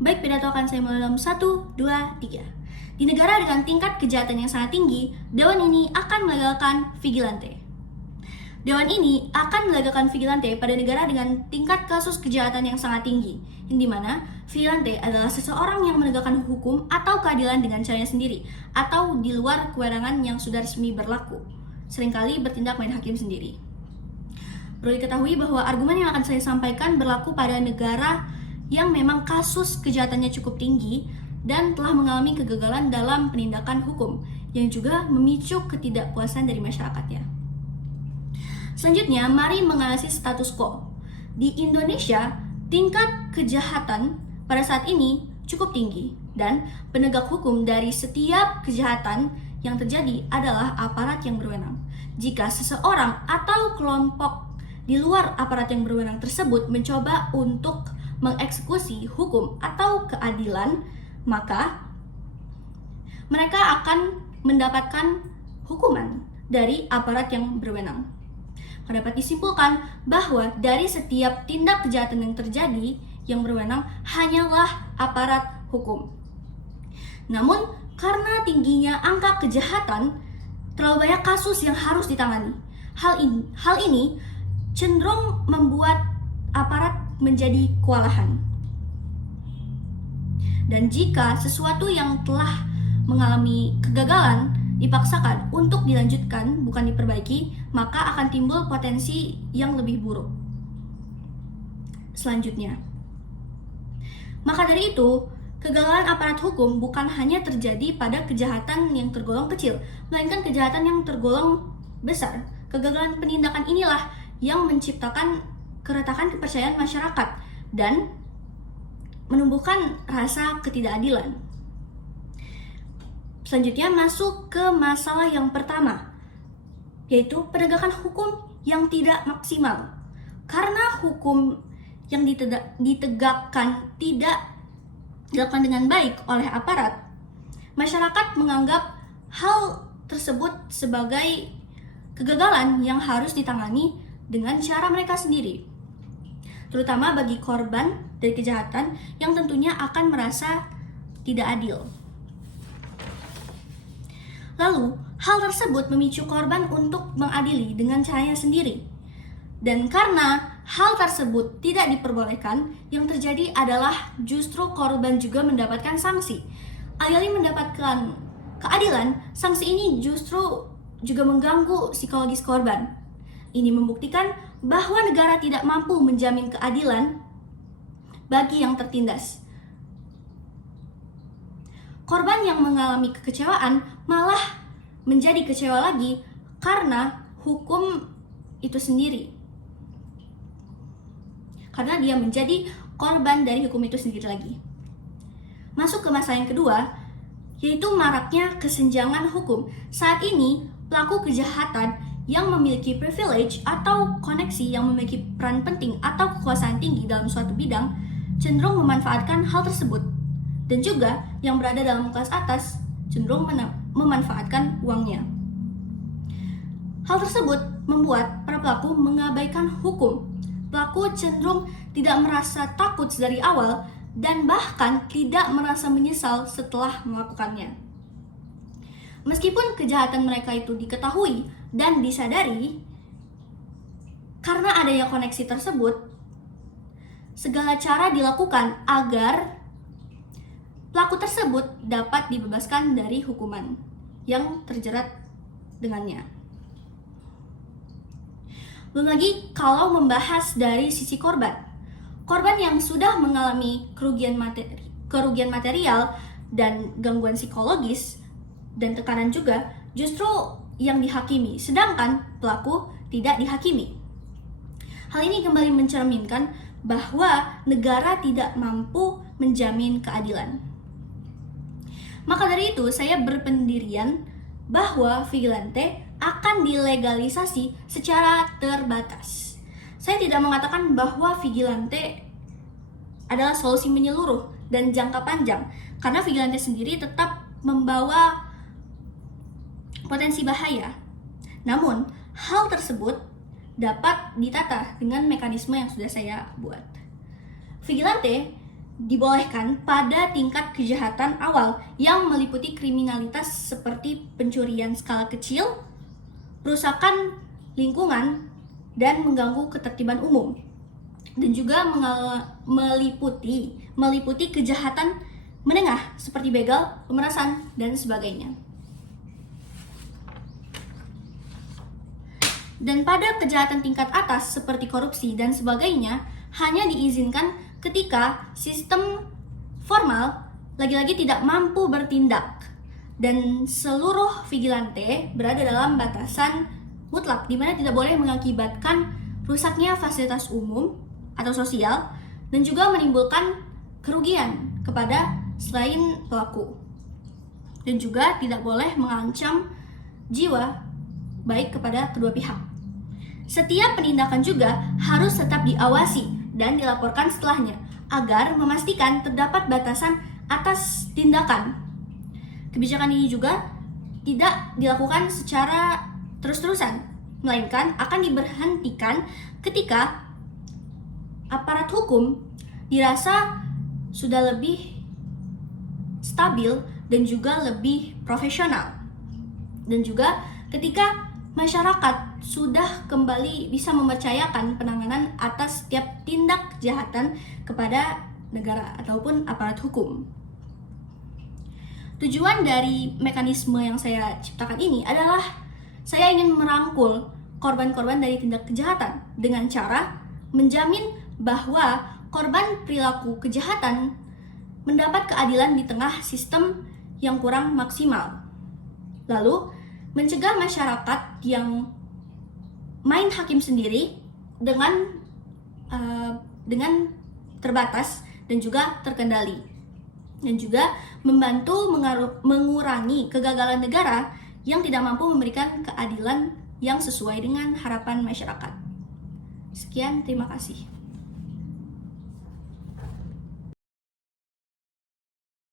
Baik, pidato akan saya mulai dalam 1, 2, 3. Di negara dengan tingkat kejahatan yang sangat tinggi, Dewan ini akan melegalkan vigilante. Dewan ini akan melegalkan vigilante pada negara dengan tingkat kasus kejahatan yang sangat tinggi, yang dimana vigilante adalah seseorang yang menegakkan hukum atau keadilan dengan caranya sendiri, atau di luar kewenangan yang sudah resmi berlaku, seringkali bertindak main hakim sendiri. Perlu diketahui bahwa argumen yang akan saya sampaikan berlaku pada negara yang memang kasus kejahatannya cukup tinggi dan telah mengalami kegagalan dalam penindakan hukum yang juga memicu ketidakpuasan dari masyarakatnya. Selanjutnya, mari menganalisis status quo. Di Indonesia, tingkat kejahatan pada saat ini cukup tinggi dan penegak hukum dari setiap kejahatan yang terjadi adalah aparat yang berwenang. Jika seseorang atau kelompok di luar aparat yang berwenang tersebut mencoba untuk mengeksekusi hukum atau keadilan, maka mereka akan mendapatkan hukuman dari aparat yang berwenang. Dapat disimpulkan bahwa dari setiap tindak kejahatan yang terjadi, yang berwenang hanyalah aparat hukum. Namun, karena tingginya angka kejahatan, terlalu banyak kasus yang harus ditangani. Hal ini cenderung membuat aparat menjadi kewalahan. Dan jika sesuatu yang telah mengalami kegagalan dipaksakan untuk dilanjutkan, bukan diperbaiki, maka akan timbul potensi yang lebih buruk. Selanjutnya, maka dari itu, kegagalan aparat hukum bukan hanya terjadi pada kejahatan yang tergolong kecil, melainkan kejahatan yang tergolong besar. Kegagalan penindakan inilah yang menciptakan keretakan kepercayaan masyarakat dan menumbuhkan rasa ketidakadilan. Selanjutnya masuk ke masalah yang pertama, yaitu penegakan hukum yang tidak maksimal. Karena hukum yang ditegakkan tidak dilakukan dengan baik oleh aparat, masyarakat menganggap hal tersebut sebagai kegagalan yang harus ditangani dengan cara mereka sendiri, terutama bagi korban dari kejahatan yang tentunya akan merasa tidak adil. Lalu, hal tersebut memicu korban untuk mengadili dengan caranya sendiri. Dan karena hal tersebut tidak diperbolehkan, yang terjadi adalah justru korban juga mendapatkan sanksi. Alih-alih mendapatkan keadilan, sanksi ini justru juga mengganggu psikologis korban. Ini membuktikan bahwa negara tidak mampu menjamin keadilan bagi yang tertindas. Korban yang mengalami kekecewaan malah menjadi kecewa lagi karena hukum itu sendiri. Karena dia menjadi korban dari hukum itu sendiri lagi. Masuk ke masalah yang kedua, yaitu maraknya kesenjangan hukum. Saat ini, pelaku kejahatan yang memiliki privilege atau koneksi yang memiliki peran penting atau kekuasaan tinggi dalam suatu bidang cenderung memanfaatkan hal tersebut, dan juga yang berada dalam kelas atas cenderung memanfaatkan uangnya. Hal tersebut membuat para pelaku mengabaikan hukum. Pelaku cenderung tidak merasa takut dari awal dan bahkan tidak merasa menyesal setelah melakukannya. Meskipun kejahatan mereka itu diketahui dan disadari, karena adanya koneksi tersebut, segala cara dilakukan agar pelaku tersebut dapat dibebaskan dari hukuman yang terjerat dengannya. Belum lagi kalau membahas dari sisi korban. Korban yang sudah mengalami kerugian material dan gangguan psikologis dan tekanan juga justru yang dihakimi, sedangkan pelaku tidak dihakimi. Hal ini kembali mencerminkan bahwa negara tidak mampu menjamin keadilan. Maka dari itu, saya berpendirian bahwa vigilante akan dilegalisasi secara terbatas. Saya tidak mengatakan bahwa vigilante adalah solusi menyeluruh dan jangka panjang, karena vigilante sendiri tetap membawa potensi bahaya. Namun, hal tersebut dapat ditata dengan mekanisme yang sudah saya buat. Vigilante dibolehkan pada tingkat kejahatan awal yang meliputi kriminalitas seperti pencurian skala kecil, perusakan lingkungan, dan mengganggu ketertiban umum. Dan juga meliputi kejahatan menengah seperti begal, pemerasan, dan sebagainya. Dan pada kejahatan tingkat atas seperti korupsi dan sebagainya hanya diizinkan ketika sistem formal lagi-lagi tidak mampu bertindak dan seluruh vigilante berada dalam batasan mutlak di mana tidak boleh mengakibatkan rusaknya fasilitas umum atau sosial dan juga menimbulkan kerugian kepada selain pelaku, dan juga tidak boleh mengancam jiwa baik kepada kedua pihak. Setiap penindakan juga harus tetap diawasi dan dilaporkan setelahnya agar memastikan terdapat batasan atas tindakan. Kebijakan ini juga tidak dilakukan secara terus-terusan, melainkan akan diberhentikan ketika aparat hukum dirasa sudah lebih stabil dan juga lebih profesional, dan juga ketika masyarakat sudah kembali bisa mempercayakan penanganan atas setiap tindak kejahatan kepada negara ataupun aparat hukum. Tujuan dari mekanisme yang saya ciptakan ini adalah saya ingin merangkul korban-korban dari tindak kejahatan dengan cara menjamin bahwa korban perilaku kejahatan mendapat keadilan di tengah sistem yang kurang maksimal. Lalu, mencegah masyarakat yang main hakim sendiri dengan terbatas dan juga terkendali, dan juga membantu mengurangi kegagalan negara yang tidak mampu memberikan keadilan yang sesuai dengan harapan masyarakat. Sekian, terima kasih.